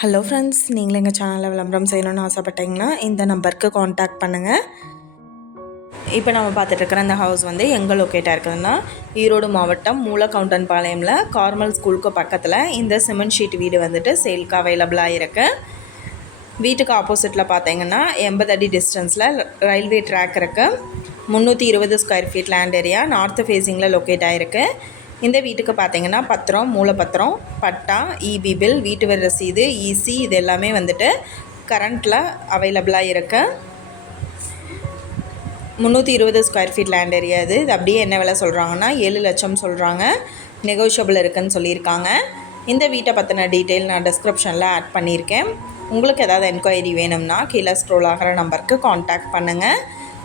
Hello friends நீங்களும் எங்கள் சேனலில் விளம்பரம் செய்யணும்னு ஆசைப்பட்டீங்கன்னா இந்த நம்பருக்கு காண்டாக்ட் பண்ணுங்கள் இப்போ நம்ம பார்த்துட்ருக்குற இந்த ஹவுஸ் வந்து எங்கே லொக்கேட்டாக இருக்குதுன்னா ஈரோடு மாவட்டம் மூலக்கவுண்டன் பாளையமில் கார்மல் ஸ்கூலுக்கு பக்கத்தில் இந்த சிமெண்ட் ஷீட் வீடு வந்துட்டு சேல்க்கு அவைலபிளாக இருக்குது வீட்டுக்கு ஆப்போசிட்டில் பார்த்தீங்கன்னா எண்பது அடி டிஸ்டன்ஸில் ரயில்வே ட்ராக் இருக்குது முந்நூற்றி இருபது square feet land area north ஃபேஸிங்கில் locate ஆகிருக்கு இந்த வீட்டுக்கு பார்த்தீங்கன்னா பத்திரம் மூலப்பத்திரம் பட்டா இபி பில் வீட்டு வரி ரசீது இசி இது எல்லாமே வந்துட்டு கரண்ட்டில் அவைலபிளாக இருக்குது முந்நூற்றி இருபது ஸ்கொயர் ஃபீட் லேண்ட் ஏரியா இது. இது அப்படியே என்ன விலை சொல்கிறாங்கன்னா ஏழு லட்சம் சொல்கிறாங்க நெகோஷியபிள் இருக்குதுன்னு சொல்லியிருக்காங்க. இந்த வீட்டை பற்றின டீட்டெயில் நான் டிஸ்கிரிப்ஷனில் ஆட் பண்ணியிருக்கேன். உங்களுக்கு ஏதாவது என்கொயரி வேணும்னா கீழே ஸ்க்ரோல் ஆகிற நம்பருக்கு காண்டாக்ட் பண்ணுங்கள்